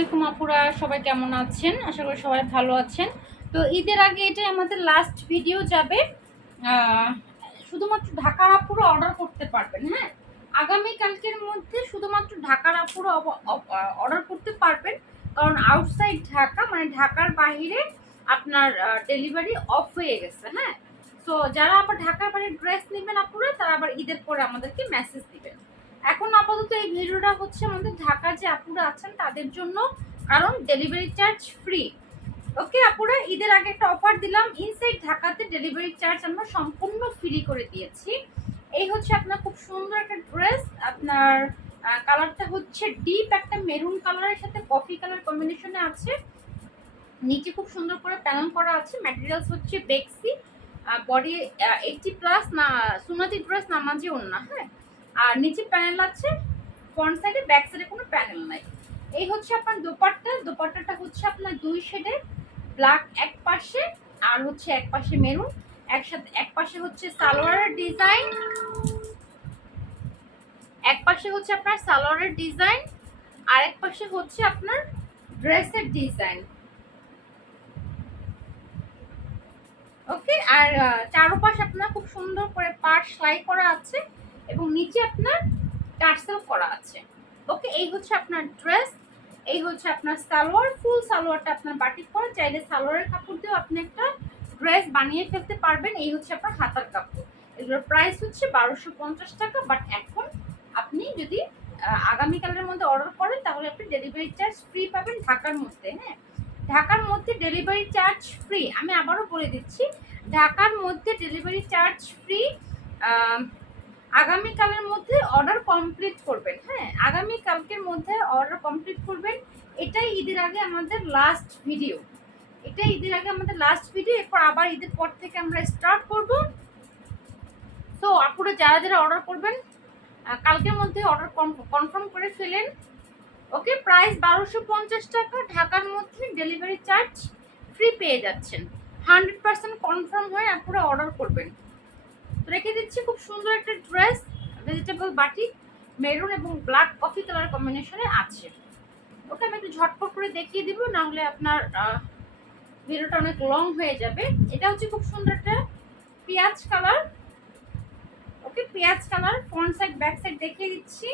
আলাইকুম আপুরা, সবাই কেমন আছেন? আশা করি সবাই ভালো আছেন। তো ঈদের আগে এটাই আমাদের লাস্ট ভিডিও যাবে। শুধুমাত্র ঢাকার আপুরা অর্ডার করতে পারবেন হ্যাঁ? আগামী কালকের মধ্যে শুধুমাত্র ঢাকার আপুরা অর্ডার করতে পারবেন। কারণ আউটসাইড ঢাকা মানে ঢাকার বাইরে আপনার ডেলিভারি অফ হয়ে গেছে হ্যাঁ? তো যারা আবার ঢাকার বাইরে ড্রেস নেবেন আপুরা, তারা আবার ঈদের পরে আমাদেরকে মেসেজ দিবেন। এখন আপাতত এই ভিডিওটা হচ্ছে আমাদের ঢাকার যে আপুরা আছেন তাদের জন্য, কারণ ডেলিভারি চার্জ ফ্রি ওকে আপুরা, ঈদের আগে একটা অফার দিলাম। ইনসাইড ঢাকাতে ডেলিভারি চার্জ আমরা সম্পূর্ণ ফ্রি করে দিয়েছি। এই হচ্ছে আপনার খুব সুন্দর একটা ড্রেস আপনার কালারটা হচ্ছে ডিপ একটা মেরুন কালারের সাথে কফি কালার কম্বিনেশনে আছে। নিচে খুব সুন্দর করে প্যানেল করা আছে। ম্যাটেরিয়ালস হচ্ছে বেক্সি বডি এইটটি প্লাস না, সুনাতি ড্রেস নামাজি ওন্না হ্যাঁ? আর নিচে প্যানেল আছে ফ্রন্ট সাইডে ব্যাক সাইডে কোনো প্যানেল নাই। এই হচ্ছে আপনার দোপাট্টা, দোপাট্টাটা হচ্ছে আপনার দুই শেডে ব্ল্যাক এক পাশে আর হচ্ছে এক পাশে মেরুন একসাথে, এক পাশে হচ্ছে সালোয়ারের ডিজাইন এক পাশে হচ্ছে আপনার সালোয়ারের ডিজাইন আর এক পাশে হচ্ছে আপনার ড্রেসের ডিজাইন ওকে আর চারোপাশ আপনার খুব সুন্দর করে পাট সেলাই করা আছে। এবং নিচে আপনার টার্সেল করা আছে। ওকে, এই হচ্ছে আপনার ড্রেস, এই হচ্ছে আপনার সালোয়ার, ফুল সালোয়ারটা আপনার বাটিক করা। চাইলে সালোয়ারের কাপড় দিয়েও আপনি একটা ড্রেস বানিয়ে ফেলতে পারবেন। এই হচ্ছে আপনার হাতার কাপড়। এগুলোর প্রাইস হচ্ছে বারোশো পঞ্চাশ টাকা বাট এখন আপনি যদি আগামীকালের মধ্যে অর্ডার করেন, তাহলে আপনি ডেলিভারি চার্জ ফ্রি পাবেন ঢাকার মধ্যে হ্যাঁ? ঢাকার মধ্যে ডেলিভারি চার্জ ফ্রি আমি আবারও বলে দিচ্ছি, ঢাকার মধ্যে ডেলিভারি চার্জ ফ্রি আগামীকালের মধ্যে অর্ডার কমপ্লিট করবেন হ্যাঁ? আগামীকালকের মধ্যে অর্ডার কমপ্লিট করবেন, এটাই ঈদের আগে আমাদের লাস্ট ভিডিও এটাই ঈদের আগে আমাদের লাস্ট ভিডিও এরপর আবার ঈদের পর থেকে আমরা স্টার্ট করব। তো আপনারা যারা যারা অর্ডার করবেন কালকের মধ্যে অর্ডার কনফার্ম করে ফেলেন। ওকে প্রাইস বারোশো পঞ্চাশ টাকা, ঢাকার মধ্যে ডেলিভারি চার্জ ফ্রি পেয়ে যাচ্ছেন। হান্ড্রেড পার্সেন্ট কনফার্ম হয়ে আপনারা অর্ডার করবেন। রেখে দিচ্ছি খুব সুন্দর একটা ড্রেস ভেজিটেবল বাটি মেরুন এবং ব্ল্যাক কফি কালার কম্বিনেশনে আছে। ওকে আমি একটু ঝটপট করে দেখিয়ে দিব না হলে আপনার ভিডিওটা অনেক লং হয়ে যাবে। এটা হচ্ছে খুব সুন্দর একটা পেঁয়াজ কালার ওকে, পেঁয়াজ colour front side back side দেখিয়ে দিচ্ছি।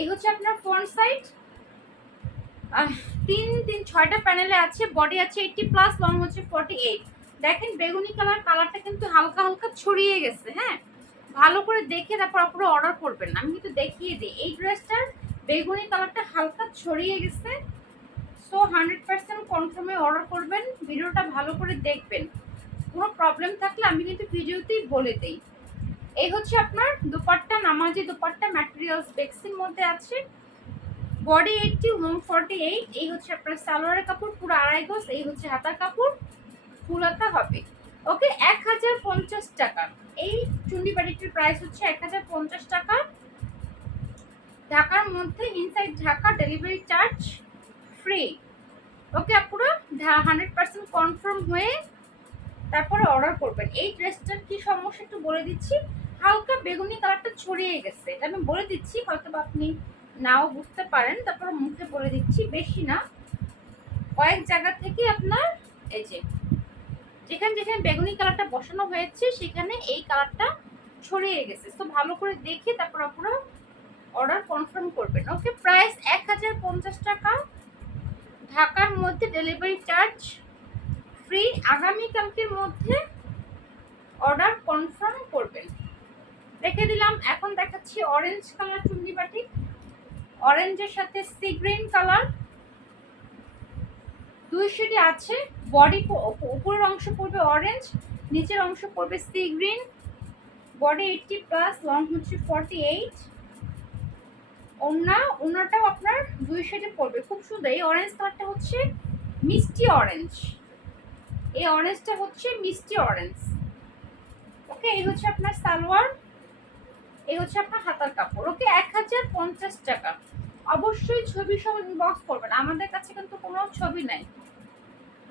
এই হচ্ছে আপনার ফ্রন্ট সাইড তিন তিন, ছয়টা প্যানেলে আছে বডি আছে এইটটি প্লাস লং হচ্ছে ফর্টি এইট দেখেন বেগুনি কালার, কালারটা কিন্তু হালকা হালকা ছড়িয়ে গেছে হ্যাঁ? ভালো করে দেখে তারপর আপনারা অর্ডার করবেন। আমি কিন্তু দেখিয়ে দিই। এই ড্রেসটার বেগুনি কালারটা হালকা ছড়িয়ে গেছে। সো হান্ড্রেড পার্সেন্ট কনফার্মে অর্ডার করবেন। ভিডিওটা ভালো করে দেখবেন। কোনো প্রবলেম থাকলে আমি কিন্তু ভিডিওতেই বলে দিই। এই হচ্ছে আপনার দুপাট্টা, নামাজি দুপাট্টা ম্যাটেরিয়ালস বেক্সির মধ্যে আছে। Body eighty home forty eight এই হচ্ছে আপনার সালোয়ারের কাপড়, পুরো আড়াই গজ, এই হচ্ছে হাতার কাপড়। ফুল হাতা হবে। ওকে, এক হাজার পঞ্চাশ টাকা। এই চুন্ডি বাড়িটির প্রাইস হচ্ছে এক হাজার পঞ্চাশ টাকা। ঢাকার মধ্যে inside Dhaka delivery charge free okay, আপুরা হান্ড্রেড পার্সেন্ট কনফার্ম হয়ে তারপরে অর্ডার করবেন। এই ড্রেসটার কি সমস্যা একটু বলে দিচ্ছি। হালকা বেগুনি কালারটা ছড়িয়ে গেছে। এটা আমি বলে দিচ্ছি হয়তো আপনি নাও বুঝতে পারেন। তারপর মুখে বলে দিচ্ছি, বেশি না। কয়েক জায়গা থেকে আপনার এই যে যেখানে যেখানে বেগুনি কালারটা বসানো হয়েছে, সেখানে এই কালারটা ছড়িয়ে গেছে। তো ভালো করে দেখে তারপর আপনারা অর্ডার কনফার্ম করবেন। ওকে প্রাইস এক হাজার পঞ্চাশ টাকা। ঢাকার মধ্যে ডেলিভারি চার্জ ফ্রি আগামীকালকের মধ্যে অর্ডার কনফার্ম করবেন। রেখে দিলাম। এখন দেখাচ্ছি অরেঞ্জ কালার চুন্ডি বাটি। অরেঞ্জের সাথে সি গ্রিন কালার দুই শেডে আছে বডি উপরের অংশ পড়বে অরেঞ্জ নিচের অংশ পড়বে sea green body eighty plus long হচ্ছে ফর্টি এইট ওনা ওনাটাও আপনার দুই শেডে পড়বে। খুব সুন্দর, এই অরেঞ্জ কালারটা হচ্ছে মিষ্টি অরেঞ্জ এই অরেঞ্জটা হচ্ছে মিষ্টি অরেঞ্জ ওকে এই হচ্ছে আপনার সালোয়ার, এই হচ্ছে আপনার হাতার কাপড়। ওকে এক হাজার পঞ্চাশ টাকা। অবশ্যই ছবি সব ইনবক্স করবেন আমাদের কাছে কিন্তু কোনো ছবি নাই।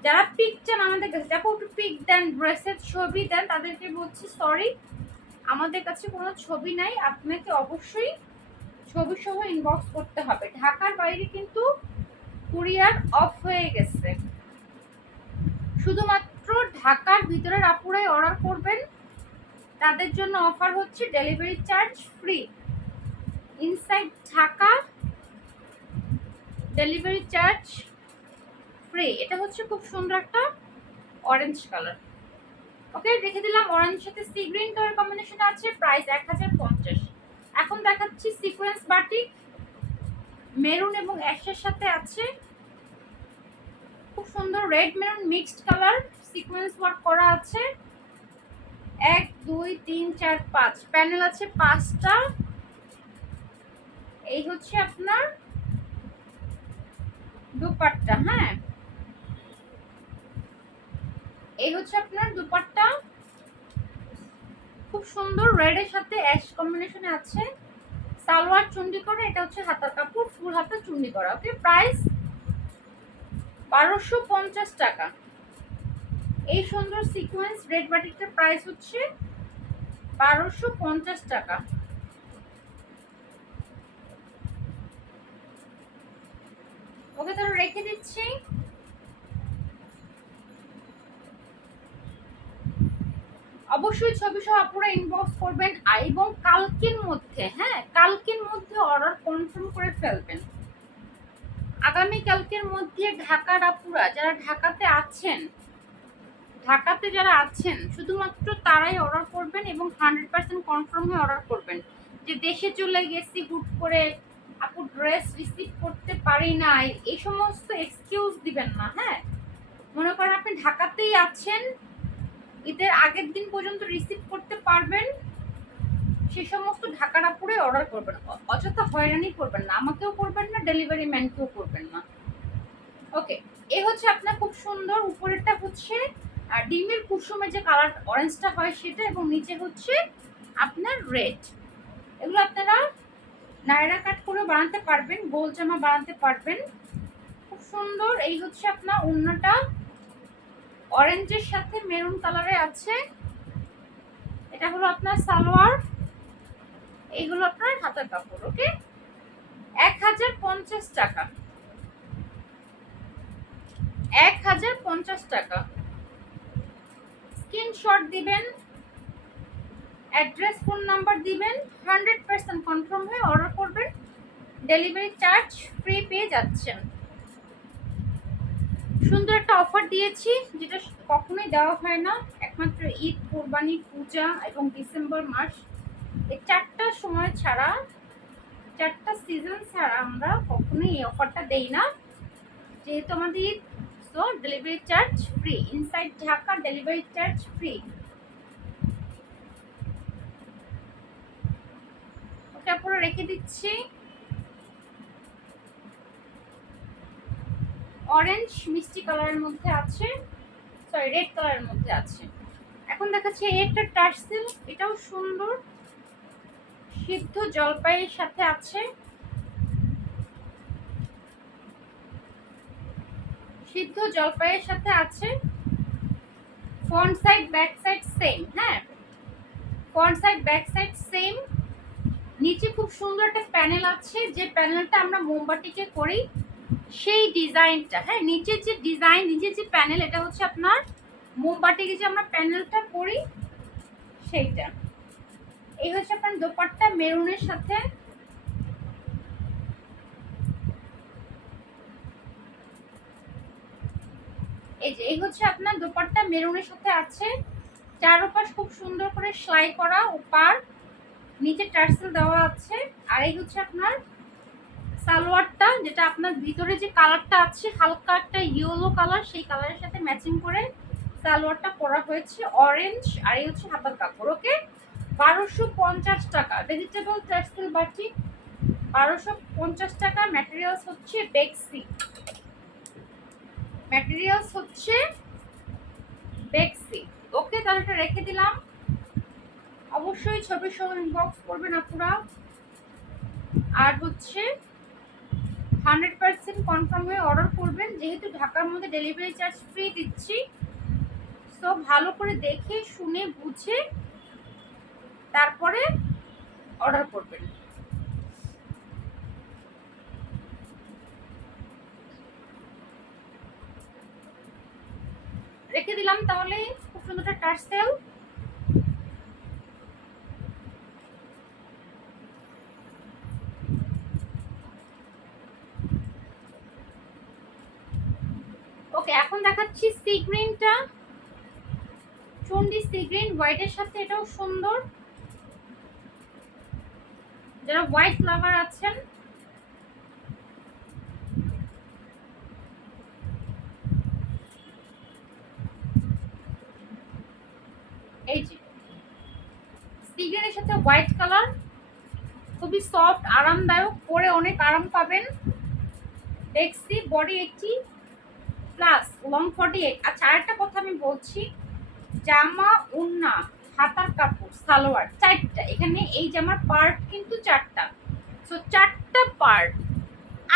যারা পিক চান আমাদের কাছে, যারা একটু পিক দেন ড্রেসের ছবি দেন, তাদেরকে বলছি সরি আমাদের কাছে কোনো ছবি নাই। আপনাকে অবশ্যই ছবি সহ ইনবক্স করতে হবে। ঢাকার বাইরে কিন্তু কুরিয়ার অফ হয়ে গেছে। শুধুমাত্র ঢাকার ভিতরের আপুরাই অর্ডার করবেন। তাদের জন্য অফার হচ্ছে delivery charge free inside Dhaka delivery charge free এটা হচ্ছে খুব সুন্দর একটা অরেঞ্জ কালার ওকে রেখে দিলাম অরেঞ্জ সাথে সি গ্রিন কালার কম্বিনেশন আছে প্রাইস এক হাজার পঞ্চাশ। এখন দেখাচ্ছি সিকোয়েন্স বাটিক মেরুন এবং অ্যাশের সাথে আছে। খুব সুন্দর red maroon mixed colour sequence work করা আছে। এক, দুই, তিন, চার, পাঁচ। প্যানেল আছে পাঁচটা। এই হচ্ছে আপনার দুপাট্টা হ্যাঁ? এই হচ্ছে আপনার দুপাট্টা। খুব সুন্দর রেড এর সাথে অ্যাশ কম্বিনেশনে আছে। সালোয়ার চুন্ডি করা, এটা হচ্ছে হাতার কাপড়, ফুল হাতা চুন্ডি করা ওকে প্রাইস বারোশো পঞ্চাশ টাকা। এই সুন্দর সিকোয়েন্স রেড বাটিকটার প্রাইস হচ্ছে বারোশো পঞ্চাশ টাকা। ওকে তাহলে রেখে দিচ্ছি। অবশ্যই ছবি সহ আপুরা ইনবক্স করবেন এবং কালকের মধ্যে হ্যাঁ কালকের মধ্যে অর্ডার কনফার্ম করে ফেলবেন। আগামী কালকের মধ্যে ঢাকার আপুরা যারা ঢাকাতে আছেন, ঢাকাতে যারা আছেন, শুধুমাত্র তারাই অর্ডার করবেন এবং হান্ড্রেড পার্সেন্ট কনফার্ম হয়ে অর্ডার করবেন। যে দেশে চলে গেছি হুট করে আপু ড্রেস রিসিভ করতে পারি নাই, এই সমস্ত এক্সকিউজ দিবেন না হ্যাঁ? মনে করেন আপনি ঢাকাতেই আছেন, ঈদের আগের দিন পর্যন্ত রিসিভ করতে পারবেন, সে সমস্ত ঢাকার আপুরে অর্ডার করবেন অযথা হয়রানি করবেন না, আমাকেও করবেন না ডেলিভারি ম্যানকেও করবেন না। ওকে এ হচ্ছে আপনার খুব সুন্দর, উপরেরটা হচ্ছে ডিমের কুসুমের যে কালার অরেঞ্জটা হয় সেটা, এবং নিচে হচ্ছে আপনার রেড এগুলো আপনারা নায়রা কাট করে বানাতে পারবেন, গোল জামা বানাতে পারবেন। খুব সুন্দর, এই হচ্ছে আপনার অন্যটা অরেঞ্জের সাথে মেরুন কালারে আছে। এটা হলো আপনার সালোয়ার। এইগুলো আপনার হাতের কাপড়, ওকে? এক হাজার পঞ্চাশ টাকা। এক হাজার পঞ্চাশ টাকা। স্ক্রিনশট দিবেন। অ্যাড্রেস, ফোন নাম্বার দিবেন, হান্ড্রেড পার্সেন্ট কনফার্ম হয়ে অর্ডার করবেন। ডেলিভারি চার্জ ফ্রি পেয়ে যাচ্ছেন। সুন্দর একটা অফার দিয়েছি, যেটা কখনোই দেওয়া হয় না। একমাত্র ঈদ, কোরবানি, পূজা এবং ডিসেম্বর মাস। এই চারটা সময় ছাড়া, চারটা সিজন ছাড়া আমরা কখনোই এই অফারটা দেই না। যেহেতু আমাদের Eid so delivery charge free inside Dhaka delivery charge free okay পুরো রেখে দিচ্ছি। অরেঞ্জ মিষ্টি কালারের মধ্যে আছে। সরি রেড কালারের মধ্যে আছে। এখন দেখাচ্ছি একটা টার্সেল, এটাও সুন্দর। সিদ্ধ জলপাইয়ের সাথে আছে। সিদ্ধ জলপাইয়ের সাথে আছে। Front side back side same হ্যাঁ? Front side back side same নিচে খুব সুন্দর একটা প্যানেল আছে, যে প্যানেলটা আমরা মোমবাতিকে করি, সেই ডিজাইনটা হ্যাঁ নিচের যে ডিজাইন, নিচের যে প্যানেল, এটা হচ্ছে আপনার মোমবাতিকে যে আমরা প্যানেলটা করি, সেইটা। এই হচ্ছে আপনার দোপাট্টা মেরুনের সাথে। এই যে, এই হচ্ছে আপনার দোপাট্টা মেরুনের সাথে আছে। চারোপাশ খুব সুন্দর করে সেলাই করা ও উপার নিচে টার্সেল দেওয়া আছে, আর এই হচ্ছে আপনার সালোয়ারটা, যেটা আপনার ভিতরে যে কালারটা আছে, হালকা একটা ইয়েলো কালার সেই কালারের সাথে ম্যাচিং করে সালোয়ারটা পরা হয়েছে অরেঞ্জ আর এই হচ্ছে হাতার কাপড় ওকে বারোশো পঞ্চাশ টাকা ভেজিটেবল টার্সেল বাটি, বারোশো পঞ্চাশ টাকা ম্যাটেরিয়ালস হচ্ছে বেক্সি ম্যাটেরিয়ালস হচ্ছে বেক্সি ওকে তাহলে এটা রেখে দিলাম। অবশ্যই ছবির সঙ্গে ইনবক্স করবেন আপনারা আর হচ্ছে হান্ড্রেড পার্সেন্ট কনফার্ম হয়ে অর্ডার করবেন। যেহেতু ঢাকার মধ্যে ডেলিভারি চার্জ ফ্রি দিচ্ছি। তো ভালো করে দেখে, শুনে, বুঝে তারপরে অর্ডার করবেন। রেখে দিলাম তাহলে খুব সুন্দর একটা টার্সেল ওকে এখন দেখাচ্ছি সি গ্রিনটা চন্ডি সি গ্রিন হোয়াইটের সাথে এটাও সুন্দর। যারা হোয়াইট লাভার আছেন, এই যে সিগ্রেনের সাথে হোয়াইট কালার, খুবই সফট, আরামদায়ক, পরে অনেক আরাম পাবেন। দেখছি body plus long forty eight আচ্ছা আরেকটা কথা আমি বলছি। জামা, উন্না, হাতার কাপড়, সালোয়ার, চারটা। এখানে এই জামার পার্ট কিন্তু চারটা। সো চারটা পার্ট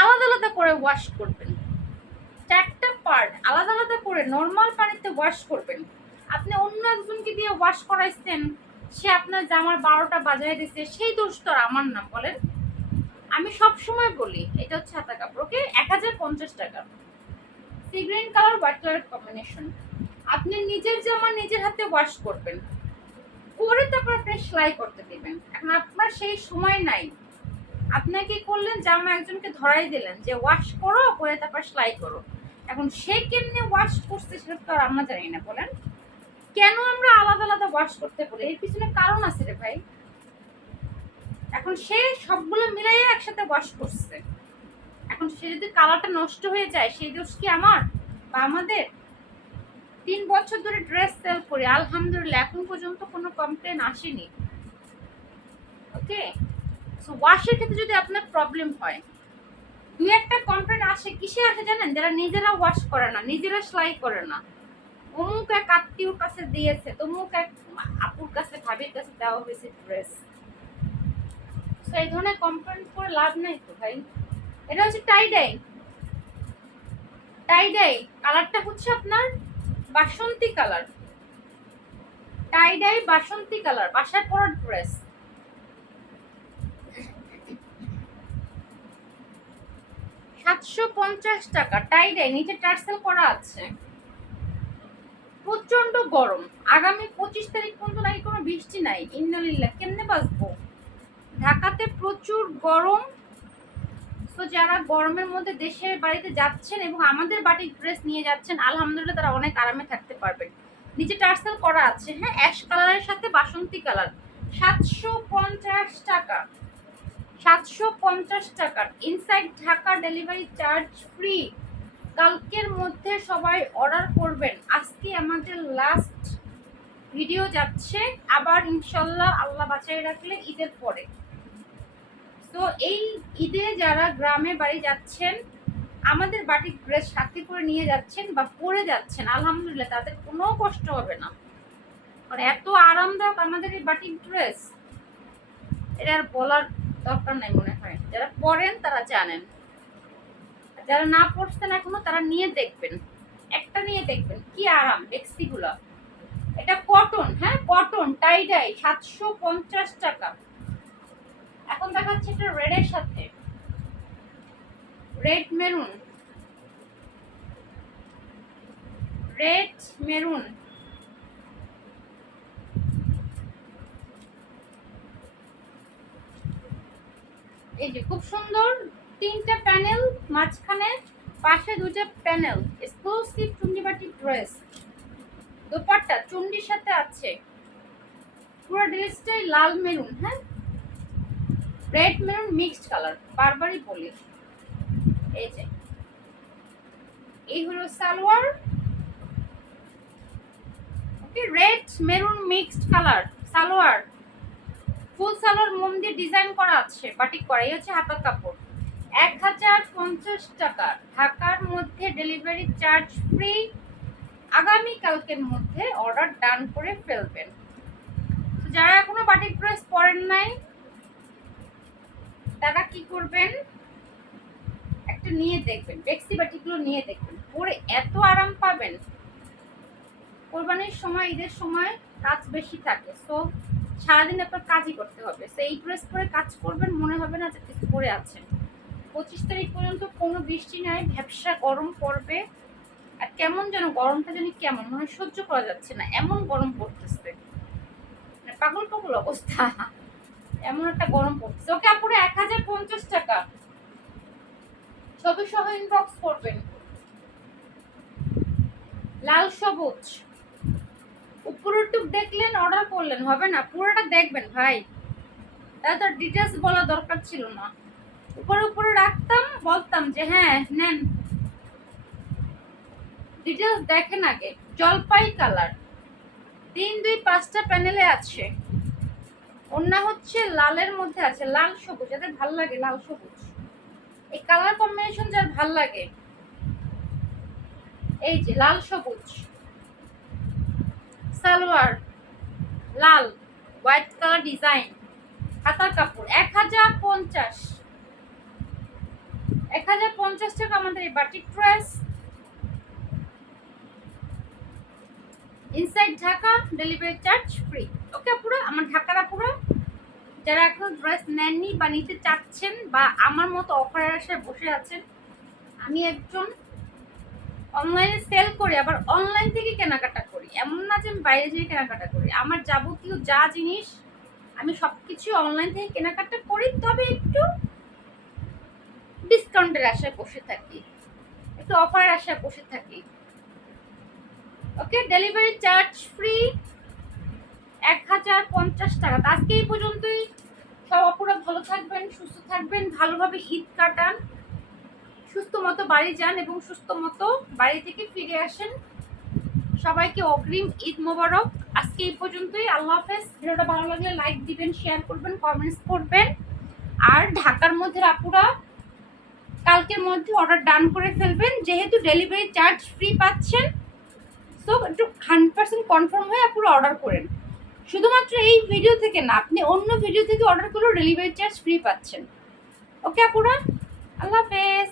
আলাদা আলাদা করে ওয়াশ করবেন। চারটা পার্ট আলাদা আলাদা করে নর্মাল পানিতে ওয়াশ করবেন। আপনি অন্য একজনকে দিয়ে ওয়াশ করাইছেন, সে আপনার জামার বারোটা বাজায় দিছে, সেই দোষ তো আমার না, বলেন। আমি সব সময় বলি, এটা হচ্ছে হাতা কাপড় ওকে এক হাজার পঞ্চাশ টাকা। Sea green colour white colour combination আপনি নিজের জামা নিজের হাতে ওয়াশ করবেন। করে তারপর আপনি সেলাই করতে দিবেন। এখন আপনার সেই সময় নাই। আপনাকে করলেন জামা একজনকে ধরাই দিলেন যে ওয়াশ করো, করে তারপর সেলাই করো। এখন সে কেমনে ওয়াশ করছে সেটা তো আর আমরা জানি না, বলেন। কেন আমরা আলাদা আলাদা ওয়াশ করতে বলি? এর পিছনে কারণ আছে রে ভাই। এখন সে সবগুলো মিলাইয়ে একসাথে ওয়াশ করছে। এখন সে যদি কালারটা নষ্ট হয়ে যায়, সেই দোষ কি আমার? বা আমাদের? তিন বছর ধরে ড্রেস সেল করি, আলহামদুলিল্লাহ, এখন পর্যন্ত কোনো কমপ্লেন আসেনি। ওকে সো ওয়াশের ক্ষেত্রে যদি আপনার প্রবলেম হয় দুই একটা কমপ্লেন আসে, কিসে আসে জানেন? যারা নিজেরা ওয়াশ করে না, নিজেরা সেলাই করে না। অমুক এক আত্মীয়র কাছে দিয়েছে, তমুক এক আপুর কাছে, ভাবির কাছে দেওয়া হয়েছে ড্রেস তো এই ধরনের কমপ্লেন করে লাভ নাই তো ভাই। এটা হচ্ছে টাই ডাই টাই ডাই কালারটা হচ্ছে আপনার বাসন্তী কালার টাই ডাই বাসন্তী কালার বাসায় পরার ড্রেস সাতশো পঞ্চাশ টাকা টাই ডাই নিচে টার্সেল করা আছে। প্রচণ্ড গরম। আগামী পঁচিশ তারিখ পর্যন্ত নাকি কোনো বৃষ্টি নাই। ইন্নালিল্লাহ কেমনে বাঁচবো? ঢাকাতে প্রচুর গরম তো যারা গরমের মধ্যে দেশের বাড়িতে যাচ্ছেন এবং আমাদের বাটির ড্রেস নিয়ে যাচ্ছেন, আলহামদুলিল্লাহ তারা অনেক আরামে থাকতে পারবেন। নিচে টার্সেল করা আছে হ্যাঁ অ্যাশ কালারের সাথে বাসন্তী কালার সাতশো পঞ্চাশ টাকা। সাতশো পঞ্চাশ টাকার inside Dhaka delivery charge free কালকের মধ্যে সবাই অর্ডার করবেন। আজকে আমাদের লাস্ট ভিডিও যাচ্ছে। আবার ইনশাল্লাহ আল্লাহ বাঁচাই রাখলে ঈদের পরে। তো এই ঈদে যারা গ্রামে বাড়ি যাচ্ছেন, আমাদের বাটিক ড্রেস সাথে করে নিয়ে যাচ্ছেন বা পরে যাচ্ছেন, আলহামদুলিল্লাহ তাদের কোনো কষ্ট হবে না। মানে এত আরামদায়ক আমাদের এই বাটিক ড্রেস এটা আর বলার দরকার নাই মনে হয়। যারা পরেন তারা জানেন। যারা না পড়ছেন এখনও তারা নিয়ে দেখবেন। একটা নিয়ে দেখবেন, কি আরাম ডেক্সিগুলো এটা কটন হ্যাঁ কটন টাই ডাই সাতশো পঞ্চাশ টাকা। এখন দেখাচ্ছে এটা রেডের সাথে। রেড মেরুন রেড মেরুন এই যে খুব সুন্দর তিনটা প্যানেল মাঝখানে, পাশে দুটো প্যানেল এক্সক্লুসিভ চুন্ডিবাটি ড্রেস দোপাট্টা চুন্ডির সাথে আছে। পুরো ড্রেসটাই লাল মেরুন হ্যাঁ? রেড মেরুন মিক্সড কালার, বারবারই বলি। এই যে। এই হলো salwar. Okay red maroon mixed colour, salwar. Full salwar মোম দিয়ে ডিজাইন করা আছে, বাটিক করা। এই হচ্ছে হাতার কাপড়। এক হাজার পঞ্চাশ টাকা। ঢাকার মধ্যে ডেলিভারি চার্জ ফ্রি। আগামী কালকের মধ্যে অর্ডার ডান করে ফেলবেন। যারা এখনও বাটিক ড্রেস পরেন নাই তারা কি করবেন? একটা নিয়ে দেখবেন ডেক্সি বাটিগুলো নিয়ে দেখবেন। পরে এত আরাম পাবেন। কোরবানির সময়, ঈদের সময় কাজ বেশি থাকে। সো সারাদিন আপনার কাজই করতে হবে। সো এই ড্রেস পরে কাজ করবেন, মনে হবে না যে কিছু পরে আছেন। পঁচিশ তারিখ পর্যন্ত কোনো বৃষ্টি নাই, ভ্যাবসা গরম পড়বে। আর কেমন যেন গরমটা যেন কেমন মানে সহ্য করা যাচ্ছে না। এমন গরম পড়তেছে। মানে পাগল পাগল অবস্থা। এমন একটা গরম পড়ছে ওকে আপুরে এক হাজার পঞ্চাশ টাকা। ছবি সহ ইনবক্স করবেন। লাল সবুজ। উপরের টুক দেখলেন অর্ডার করলেন। হবে না, পুরোটা দেখবেন, ভাই। তাহলে তো ডিটেলস বলা দরকার ছিল না। উপরে উপরে রাখতাম, বলতাম যে হ্যাঁ নেন। ডিটেলস দেখেন আগে। জলপাই কালার তিন, দুই, পাঁচটা প্যানেলে আছে। অন্য হচ্ছে লালের মধ্যে আছে, লাল সবুজ, যাদের ভালো লাগে লাল সবুজ। এই কালার কম্বিনেশন যার ভালো লাগে, এই যে লাল সবুজ, সালোয়ার, লাল হোয়াইট কালার ডিজাইন হাতার কাপড়, এক হাজার পঞ্চাশ, এক হাজার পঞ্চাশ টাকা আমাদের এই batik dress inside Dhaka delivery charge free okay পুরো, আমার ঢাকারা পুরো। যারা এখন ড্রেস নেননি বা নিতে চাচ্ছেন বা আমার মতো অফারের আশায় বসে আছেন, আমি একজন অনলাইনে সেল করি আবার অনলাইন থেকে কেনাকাটা করি। এমন না যে আমি বাইরে যেয়ে কেনাকাটা করি। আমার যাবতীয় যা জিনিস আমি সব কিছু অনলাইন থেকে কেনাকাটা করি, তবে একটু ডিসকাউন্টের আশায় বসে থাকি। একটু অফারের আশায় বসে থাকি। ওকে ডেলিভারি চার্জ ফ্রি এক হাজার পঞ্চাশ টাকা। তো আজকে এই পর্যন্তই। সব অপুরা ভালো থাকবেন, সুস্থ থাকবেন, ভালোভাবে ঈদ কাটান, সুস্থ মতো বাড়ি যান এবং সুস্থ মতো বাড়ি থেকে ফিরে আসেন। সবাইকে অগ্রিম ঈদ মোবারক। আজকে এই পর্যন্তই। আল্লাহ হাফেজ। ভিডিওটা ভালো লাগলে লাইক দিবেন শেয়ার করবেন কমেন্টস করবেন। আর ঢাকার মধ্যে আপুরা, কালকের মধ্যে অর্ডার ডান করে ফেলবেন। যেহেতু ডেলিভারি চার্জ ফ্রি পাচ্ছেন সো একটু হান্ড্রেড পার্সেন্ট কনফার্ম হয়ে আপুরা অর্ডার করেন। শুধুমাত্র এই ভিডিও থেকে না, আপনি অন্য ভিডিও থেকে অর্ডার করলেও ডেলিভারি চার্জ ফ্রি পাচ্ছেন। ওকে আপুরা? আল্লাহ হাফেজ।